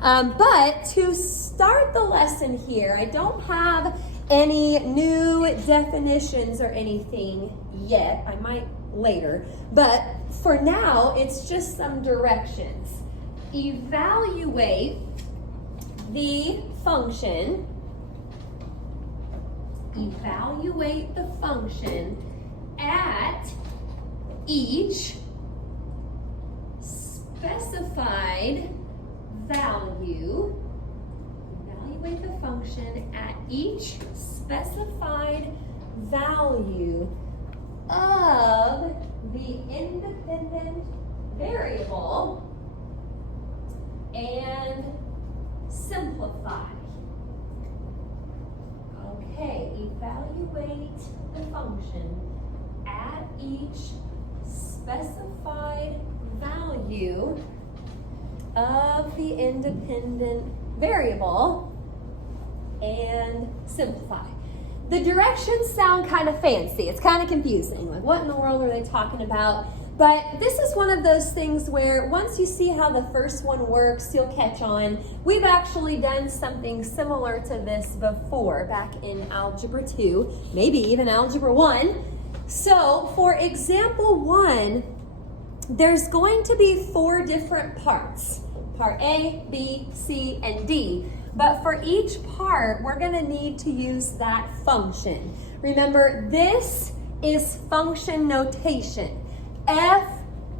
But to start the lesson here, I don't have any new definitions or anything yet. I might later. But for now, it's just some directions. Evaluate the function. Evaluate the function at each specified value. Evaluate the function at each specified value of the independent variable and simplify. Okay, evaluate the function at each specified value of the independent variable and simplify. The directions sound kind of fancy. It's kind of confusing. Like, what in the world are they talking about? But this is one of those things where once you see how the first one works, you'll catch on. We've actually done something similar to this before, back in Algebra 2, maybe even Algebra 1. So for example 1, there's going to be 4 different parts. Part A, B, C, and D. But for each part, we're going to need to use that function. Remember, this is function notation. F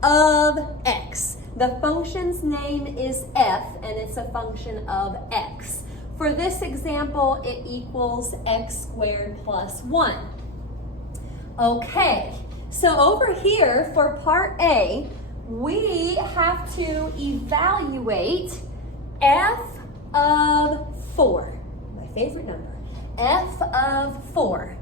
of x. The function's name is f, and it's a function of x. For this example, it equals x squared plus 1. Okay, so over here for part A, we have to evaluate f of 4. My favorite number. F of 4.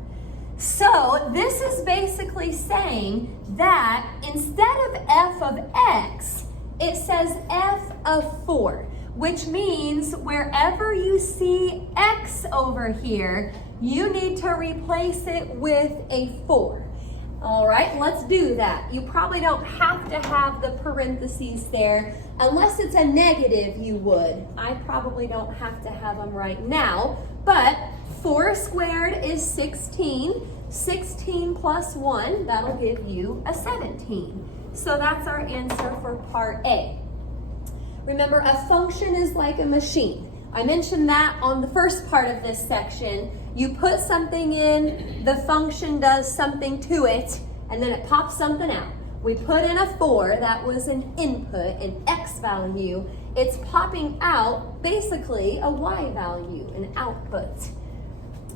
So this is basically saying that instead of f of x, it says f of 4, which means wherever you see x over here, you need to replace it with a 4. All right, let's do that. You probably don't have to have the parentheses there. Unless it's a negative, you would. I probably don't have to have them right now, but 4 squared is 16. 16 plus 1, that'll give you a 17. So that's our answer for part A. Remember, a function is like a machine. I mentioned that on the first part of this section. You put something in, the function does something to it, and then it pops something out. We put in a 4, that was an input, an x value. It's popping out basically a y value, an output.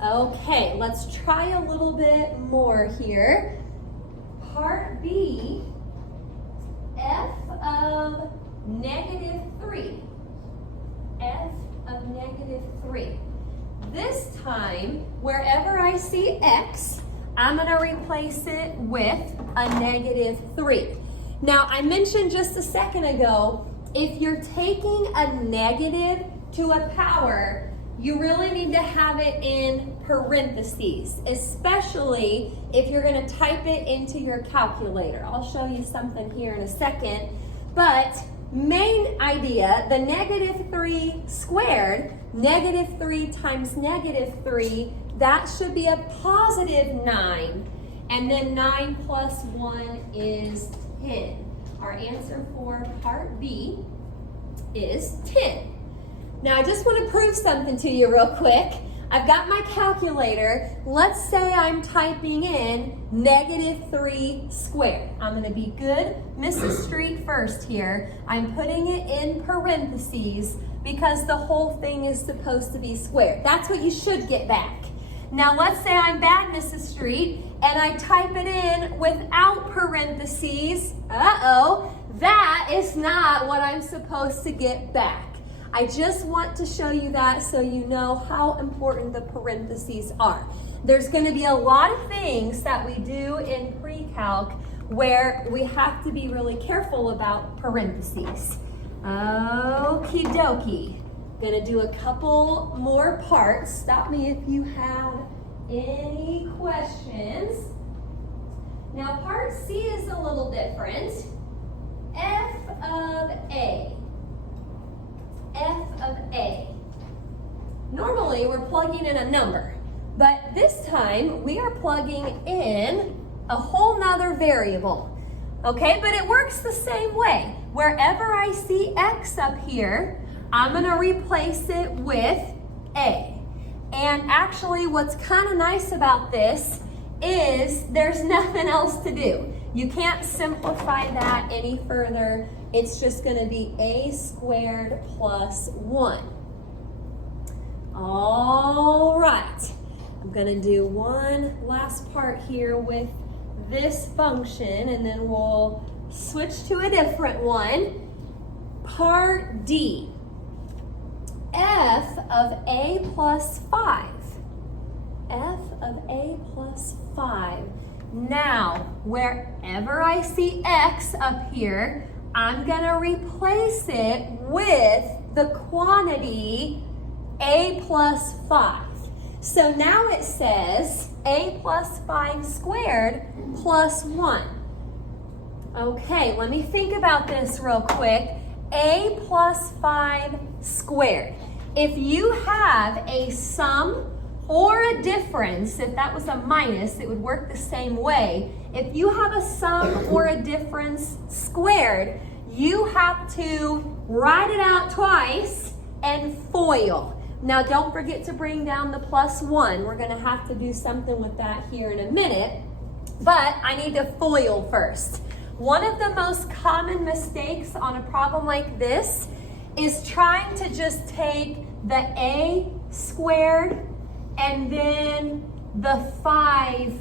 Okay, let's try a little bit more here. Part B, f of negative 3. F of negative 3. This time, wherever I see x, I'm going to replace it with a negative 3. Now, I mentioned just a second ago, if you're taking a negative to a power, you really need to have it in parentheses, especially if you're going to type it into your calculator. I'll show you something here in a second. But main idea, the negative 3 squared, negative 3 times negative 3, that should be a positive 9. And then 9 plus 1 is 10. Our answer for part B is 10. Now, I just want to prove something to you real quick. I've got my calculator. Let's say I'm typing in negative 3 squared. I'm going to be good Mrs. Street first here. I'm putting it in parentheses because the whole thing is supposed to be squared. That's what you should get back. Now, let's say I'm bad Mrs. Street and I type it in without parentheses. That is not what I'm supposed to get back. I just want to show you that so you know how important the parentheses are. There's going to be a lot of things that we do in pre-calc where we have to be really careful about parentheses. Okie dokie. Gonna do a couple more parts. Stop me if you have any questions. Now part C is a little different. F of A. of A. Normally, we're plugging in a number, but this time we are plugging in a whole nother variable. Okay, but it works the same way. Wherever I see X up here, I'm gonna replace it with A. And actually, what's kind of nice about this is there's nothing else to do. You can't simplify that any further. It's just gonna be A squared plus 1. All right, I'm gonna do one last part here with this function, and then we'll switch to a different one. Part D, f of a plus 5. F of a plus 5. Now, wherever I see x up here, I'm gonna replace it with the quantity a plus 5. So now it says a plus 5 squared plus 1. Okay, let me think about this real quick. A plus 5 squared. If you have a sum or a difference, if that was a minus, it would work the same way. If you have a sum or a difference squared, you have to write it out twice and FOIL. Now don't forget to bring down the plus 1. We're gonna have to do something with that here in a minute, but I need to FOIL first. One of the most common mistakes on a problem like this is trying to just take the a squared and then the 5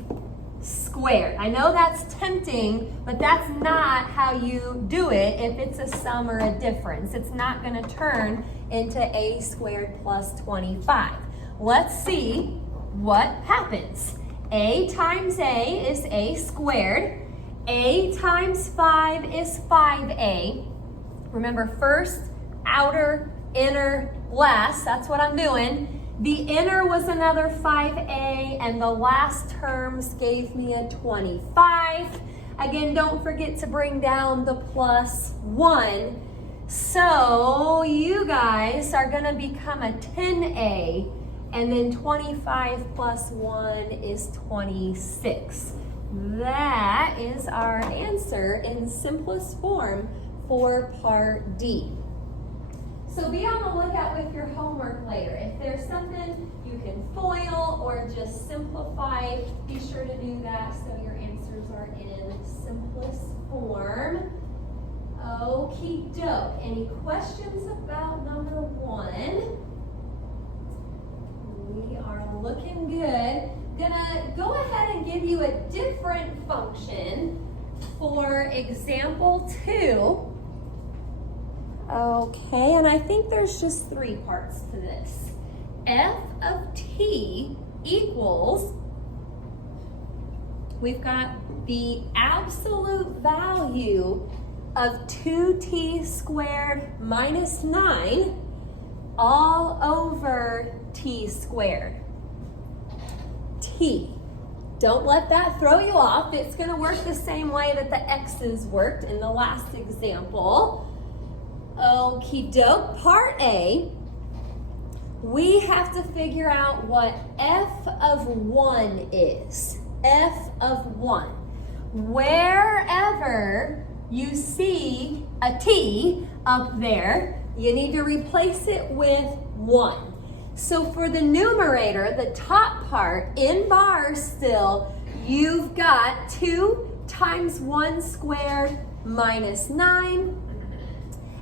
squared. I know that's tempting, but that's not how you do it if it's a sum or a difference. It's not gonna turn into a squared plus 25. Let's see what happens. A times a is a squared. A times 5 is 5a. Remember, first, outer, inner, last. That's what I'm doing. The inner was another 5a, and the last terms gave me a 25. Again, don't forget to bring down the plus 1. So you guys are gonna become a 10a, and then 25 plus 1 is 26. That is our answer in simplest form for part D. So be on the lookout with your homework later. If there's something you can FOIL or just simplify, be sure to do that so your answers are in simplest form. Okie doke. Any questions about number 1? We are looking good. Gonna go ahead and give you a different function for example 2. Okay, and I think there's just 3 parts to this. F of t equals, we've got the absolute value of 2t squared minus 9 all over t squared. T. Don't let that throw you off. It's going to work the same way that the x's worked in the last example. Okie doke. Part A, we have to figure out what f of 1 is. F of 1. Wherever you see a t up there, you need to replace it with 1. So for the numerator, the top part, in bars still, you've got 2 times 1 squared minus 9.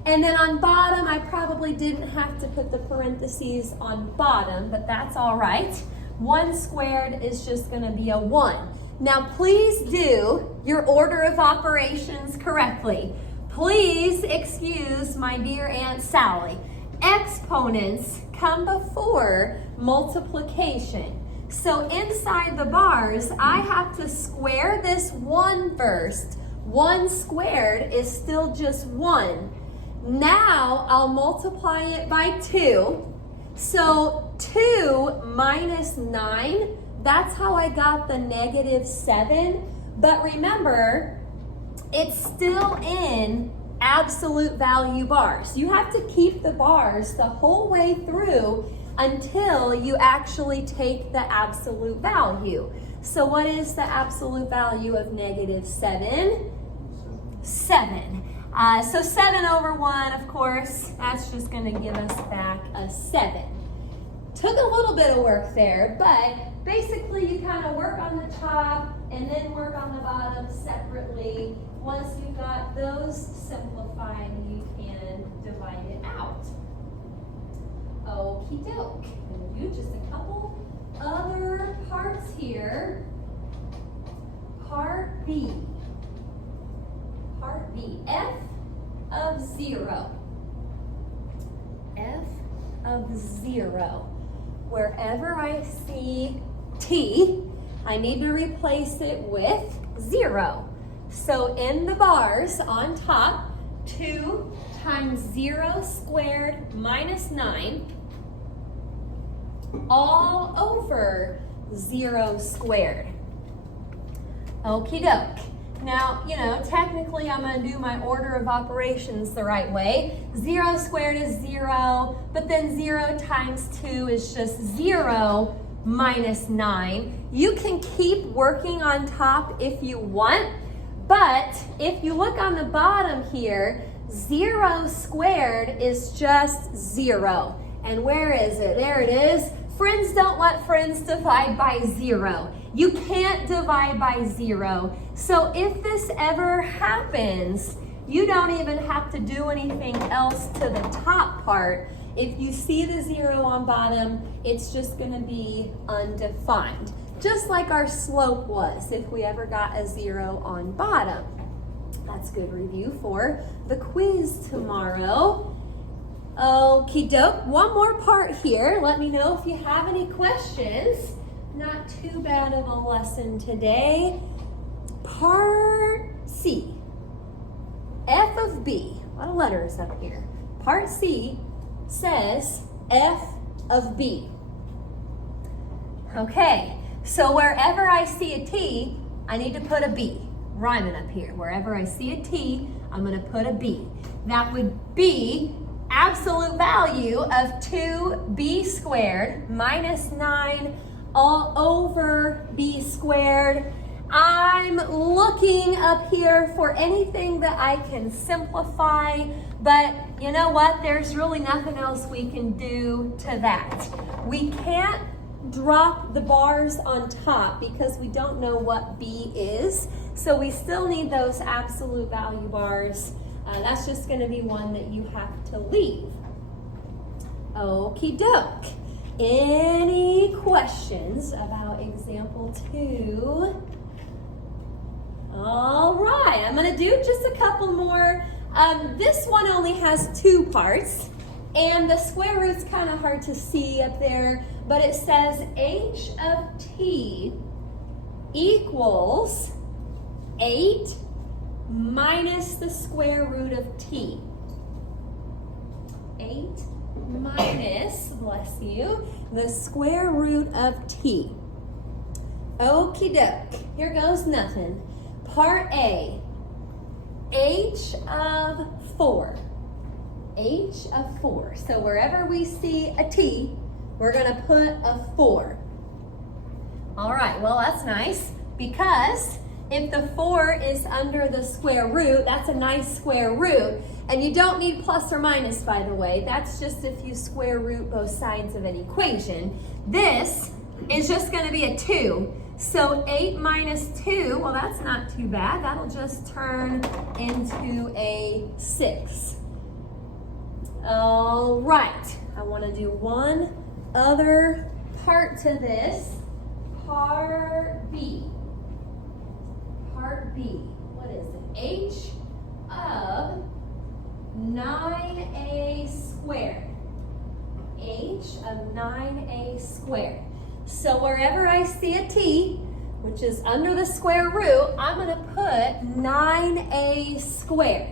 And then on bottom, I probably didn't have to put the parentheses on bottom, but that's all right. 1 squared is just going to be a 1. Now please do your order of operations correctly. Please excuse my dear Aunt Sally. Exponents come before multiplication. So inside the bars, I have to square this 1 first. 1 squared is still just 1. Now I'll multiply it by 2. So 2 minus 9, that's how I got the negative 7. But remember, it's still in absolute value bars. You have to keep the bars the whole way through until you actually take the absolute value. So what is the absolute value of negative 7? 7. So 7 over 1, of course, that's just going to give us back a 7. Took a little bit of work there, but basically you kind of work on the top and then work on the bottom separately. Once you've got those simplified, you can divide it out. Okie doke. And do just a couple other parts here. Part B. Part B. F of 0. F of 0. Wherever I see t, I need to replace it with 0. So in the bars on top, 2 times 0 squared minus 9, all over 0 squared. Okie doke. Now, technically I'm going to do my order of operations the right way. 0 squared is 0, but then 0 times 2 is just 0 minus 9. You can keep working on top if you want, but if you look on the bottom here, 0 squared is just 0. And where is it? There it is. Friends don't let friends divide by 0. You can't divide by 0. So if this ever happens, you don't even have to do anything else to the top part. If you see the 0 on bottom, it's just going to be undefined. Just like our slope was if we ever got a 0 on bottom. That's good review for the quiz tomorrow. Okie doke. One more part here. Let me know if you have any questions. Not too bad of a lesson today. Part C. F of B. A lot of letters up here. Part C says F of B. Okay, so wherever I see a T, I need to put a B. Rhyming up here. Wherever I see a T, I'm going to put a B. That would be absolute value of 2b squared minus 9 all over b squared. I'm looking up here for anything that I can simplify, but you know what? There's really nothing else we can do to that. We can't drop the bars on top because we don't know what b is, so we still need those absolute value bars. That's just going to be one that you have to leave. Okie doke. Any questions about example 2? All right, I'm going to do just a couple more. This one only has 2 parts, and the square root's kind of hard to see up there, but it says h of t equals 8 minus the square root of t. 8 minus, bless you, the square root of t. Okie doke. Here goes nothing. Part A. H of 4. H of 4. So wherever we see a t, we're going to put a 4. All right, well, that's nice because if the 4 is under the square root, that's a nice square root. And you don't need plus or minus, by the way. That's just if you square root both sides of an equation. This is just going to be a 2. So 8 minus 2, well, that's not too bad. That'll just turn into a 6. All right. I want to do one other part to this. Part B. Part B. What is it? H of 9a squared. H of 9a squared. So wherever I see a t, which is under the square root, I'm going to put 9a squared.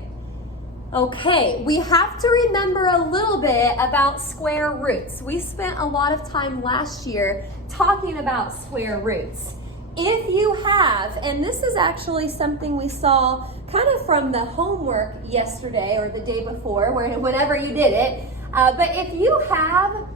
Okay, we have to remember a little bit about square roots. We spent a lot of time last year talking about square roots. if you have, and this is actually something we saw kind of from the homework yesterday or the day before, whenever you did it, but if you have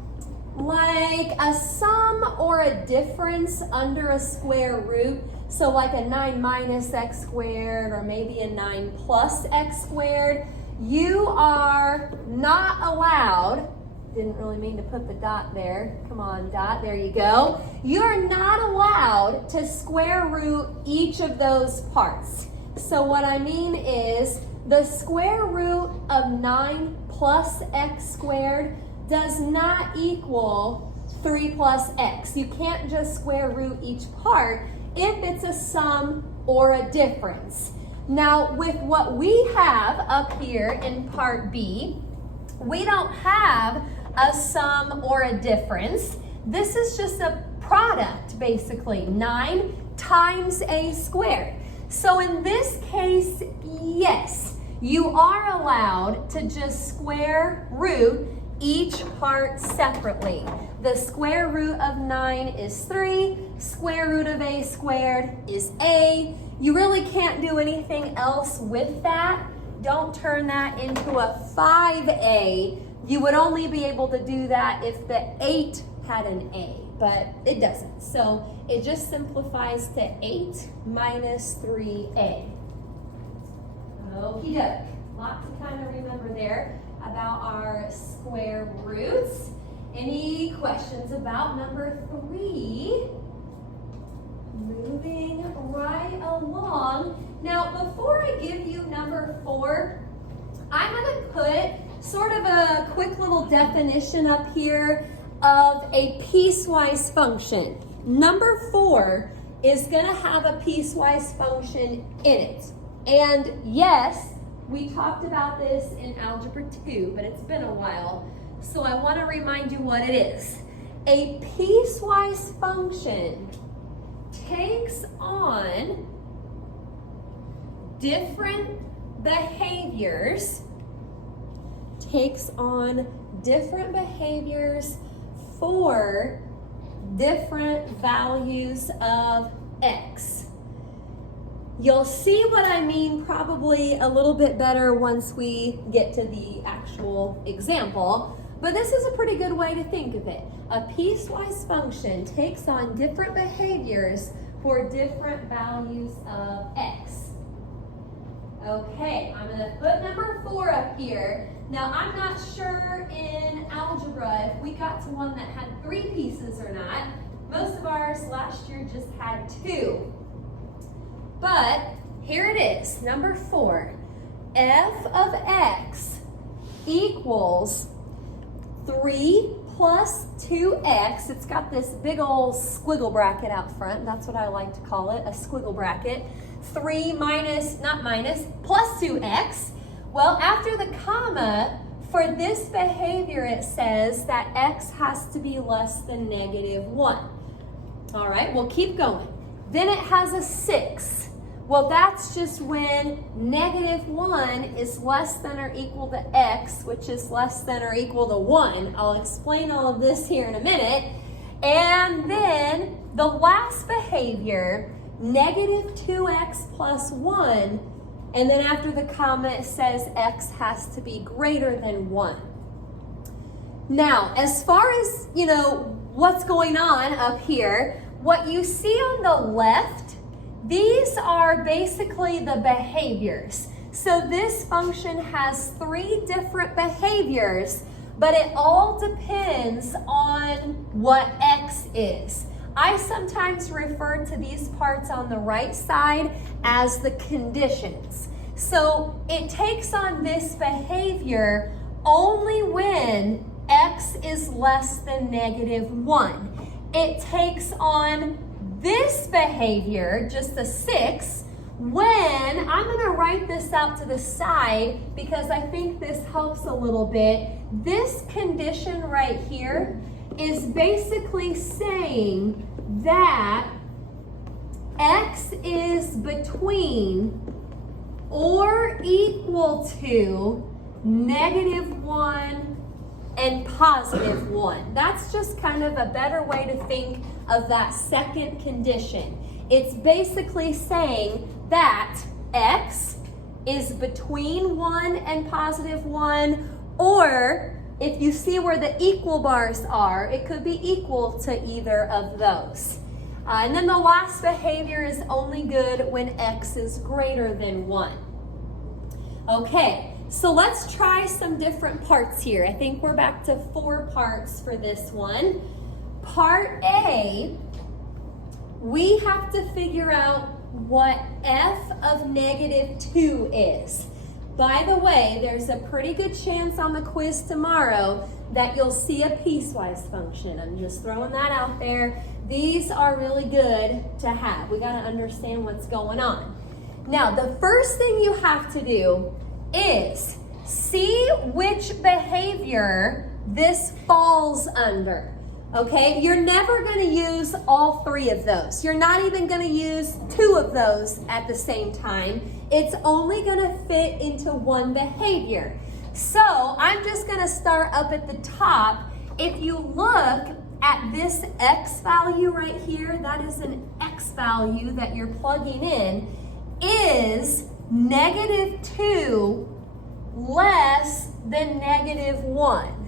like a sum or a difference under a square root, so like a 9 minus x squared or maybe a 9 plus x squared, you are not allowed, didn't really mean to put the dot there, come on dot, there you go. You are not allowed to square root each of those parts. So what I mean is the square root of 9 plus x squared does not equal 3 plus x. You can't just square root each part if it's a sum or a difference. Now, with what we have up here in part B, we don't have a sum or a difference. This is just a product, basically, 9 times a squared. So in this case, yes, you are allowed to just square root each part separately. The square root of 9 is 3, square root of a squared is a. You really can't do anything else with that. Don't turn that into a 5a. You would only be able to do that if the 8 had an a, but it doesn't. So it just simplifies to 8 minus 3a. Okie doke. Lot to kind of remember there about our square roots. Any questions about number 3? Moving right along. Now, before I give you number 4, I'm going to put sort of a quick little definition up here of a piecewise function. Number 4 is going to have a piecewise function in it. And yes, we talked about this in Algebra 2, but it's been a while. So I want to remind you what it is. A piecewise function takes on different behaviors, for different values of x. You'll see what I mean probably a little bit better once we get to the actual example, but this is a pretty good way to think of it. A piecewise function takes on different behaviors for different values of x. Okay, I'm going to put number 4 up here. Now, I'm not sure in algebra if we got to one that had 3 pieces or not. Most of ours last year just had 2. But here it is, number 4. F of x equals 3 plus 2x. It's got this big old squiggle bracket out front. That's what I like to call it, a squiggle bracket. 3 minus, not minus, plus 2x. Well, after the comma, for this behavior, it says that x has to be less than -1. All right, we'll keep going. Then it has a 6. Well, that's just when -1 is less than or equal to x, which is less than or equal to 1. I'll explain all of this here in a minute. And then the last behavior, -2x plus 1, and then after the comma it says x has to be greater than 1. Now, as far as, what's going on up here, what you see on the left, these are basically the behaviors. So this function has 3 different behaviors, but it all depends on what x is. I sometimes refer to these parts on the right side as the conditions. So it takes on this behavior only when x is less than -1. It takes on this behavior, just a 6, when, I'm going to write this out to the side because I think this helps a little bit. This condition right here is basically saying that x is between or equal to -1 and +1. That's just kind of a better way to think of that second condition. It's basically saying that x is between 1 and positive 1, or if you see where the equal bars are, it could be equal to either of those. And then the last behavior is only good when x is greater than 1. Okay, so let's try some different parts here. I think we're back to 4 parts for this one. Part A, we have to figure out what f of negative 2 is. By the way, there's a pretty good chance on the quiz tomorrow that you'll see a piecewise function. I'm just throwing that out there. These are really good to have. We got to understand what's going on. Now, the first thing you have to do is see which behavior this falls under. Okay, you're never going to use all 3 of those. You're not even going to use 2 of those at the same time. It's only going to fit into one behavior. So I'm just going to start up at the top. If you look at this x value right here, that is an x value that you're plugging in, is negative 2 less than negative 1.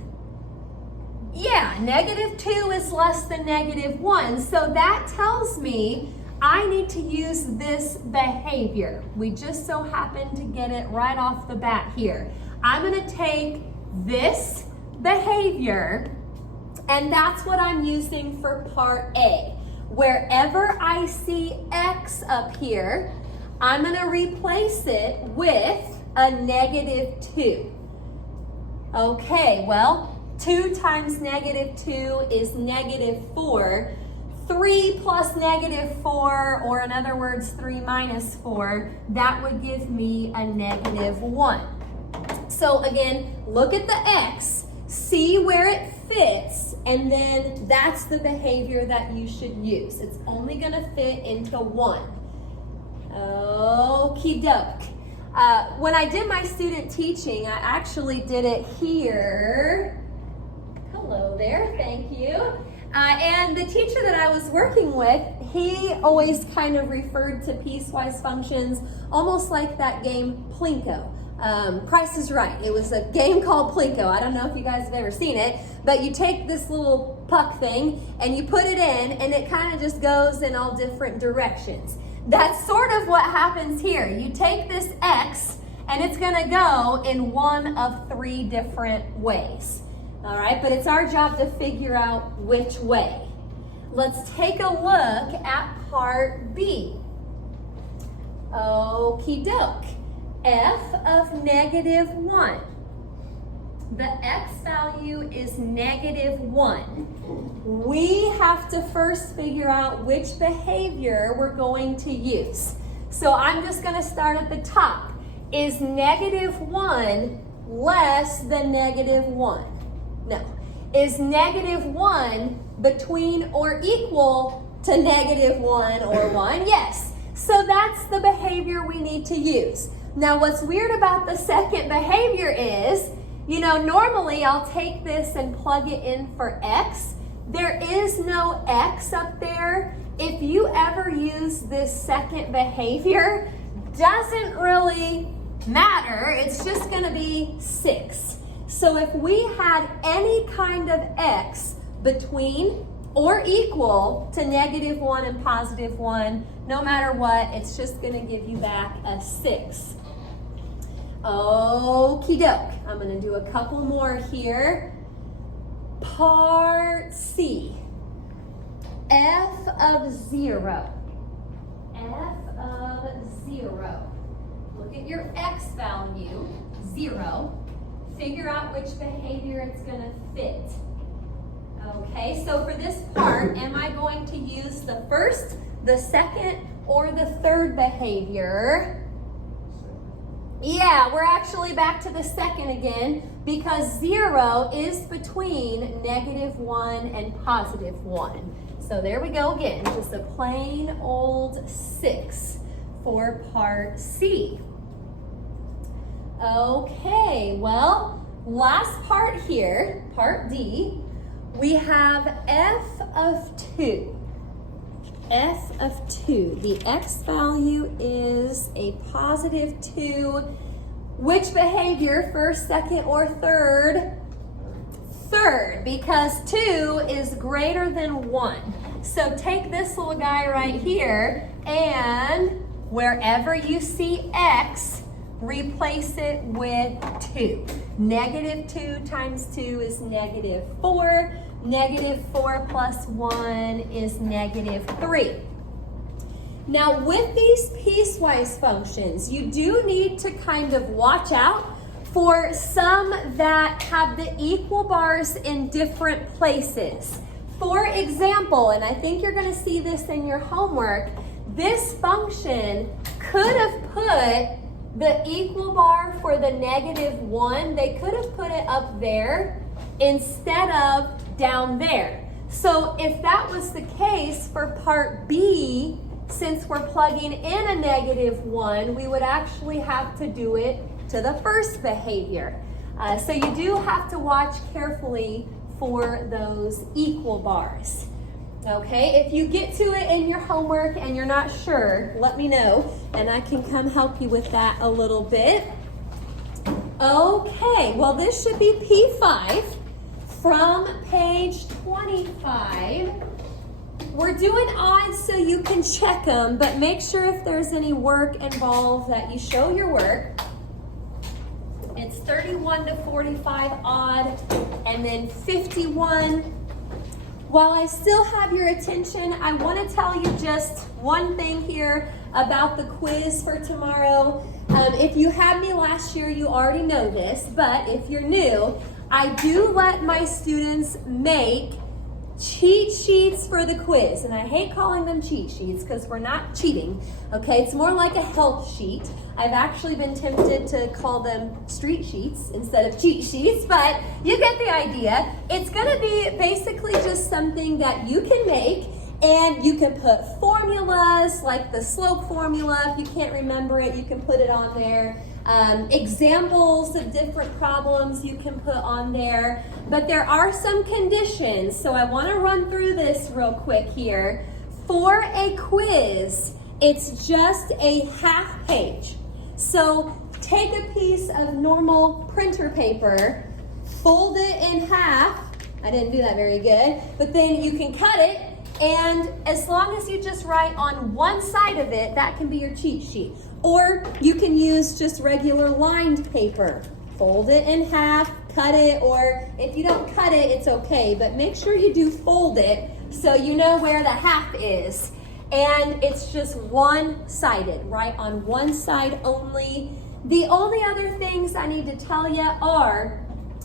Yeah, negative 2 is less than negative 1. So that tells me I need to use this behavior. We just so happen to get it right off the bat here. I'm going to take this behavior, and that's what I'm using for part A. Wherever I see x up here, I'm going to replace it with a negative 2. Okay, well, 2 times negative 2 is negative 4. 3 plus negative 4, or in other words, 3 minus 4, that would give me a negative 1. So again, look at the x, see where it fits, and then that's the behavior that you should use. It's only going to fit into 1. Okie doke. When I did my student teaching, I actually did it here. Hello there, thank you. And the teacher that I was working with, he always kind of referred to piecewise functions almost like that game Plinko. Price is Right. It was a game called Plinko. I don't know if you guys have ever seen it, but you take this little puck thing and you put it in, and it kind of just goes in all different directions. That's sort of what happens here. You take this x and it's going to go in one of 3 different ways. All right, but it's our job to figure out which way. Let's take a look at part B. Okie doke. F of negative 1. The x value is negative 1. We have to first figure out which behavior we're going to use. So I'm just going to start at the top. Is negative 1 less than negative 1? No. Is negative 1 between or equal to negative 1 or 1? Yes. So that's the behavior we need to use. Now, what's weird about the second behavior is, normally I'll take this and plug it in for x. There is no x up there. If you ever use this second behavior, doesn't really matter. It's just going to be 6. So if we had any kind of x between or equal to negative 1 and positive 1, no matter what, it's just going to give you back a 6. Okie doke. I'm going to do a couple more here. Part C. F of 0. F of 0. Look at your x value, 0. Figure out which behavior it's going to fit. Okay, so for this part, am I going to use the first, the second, or the third behavior? Yeah, we're actually back to the second again, because 0 is between negative 1 and positive 1. So there we go again, just a plain old 6 for part C. Okay, well, last part here, part D, we have f of 2. f of 2. The x value is a positive 2. Which behavior, first, second, or third? Third, because 2 is greater than 1. So take this little guy right here, and wherever you see x, replace it with 2. Negative 2 times 2 is negative 4. Negative 4 plus 1 is negative 3. Now with these piecewise functions, you do need to kind of watch out for some that have the equal bars in different places. For example, and I think you're going to see this in your homework, this function could have put the equal bar for the negative 1, they could have put it up there instead of down there. So if that was the case for part B, since we're plugging in a negative 1, we would actually have to do it to the first behavior. So you do have to watch carefully for those equal bars. Okay, if you get to it in your homework and you're not sure, let me know and I can come help you with that a little bit. Okay, well this should be P5 from page 25. We're doing odds so you can check them, but make sure if there's any work involved that you show your work. It's 31 to 45 odd, and then 51. While I still have your attention, I want to tell you just one thing here about the quiz for tomorrow. If you had me last year, you already know this, but if you're new, I do let my students make cheat sheets for the quiz, and I hate calling them cheat sheets because we're not cheating, okay? It's more like a health sheet. I've actually been tempted to call them street sheets instead of cheat sheets, but you get the idea. It's gonna be basically just something that you can make, and you can put formulas like the slope formula. If you can't remember it, you can put it on there. Examples of different problems you can put on there, but there are some conditions, so I want to run through this real quick here. For a quiz, it's just a half page. So take a piece of normal printer paper, fold it in half. I didn't do that very good, but then you can cut it, and as long as you just write on one side of it, that can be your cheat sheet. Or you can use just regular lined paper. Fold it in half, cut it, or if you don't cut it, it's okay, but make sure you do fold it so you know where the half is. And it's just one-sided, right on one side only. The only other things I need to tell you are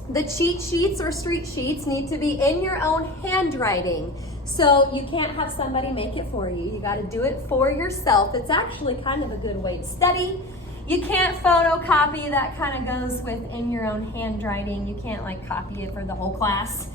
the cheat sheets or street sheets need to be in your own handwriting. So you can't have somebody make it for you. You got to do it for yourself. It's actually kind of a good way to study. You can't photocopy. That kind of goes with in your own handwriting. You can't like copy it for the whole class.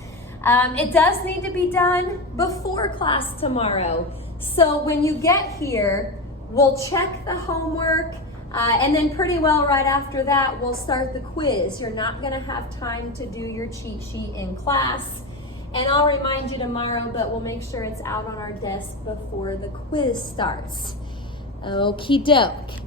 It does need to be done before class tomorrow. So when you get here, we'll check the homework, and then pretty well right after that, we'll start the quiz. You're not going to have time to do your cheat sheet in class. And I'll remind you tomorrow, but we'll make sure it's out on our desk before the quiz starts. Okie doke.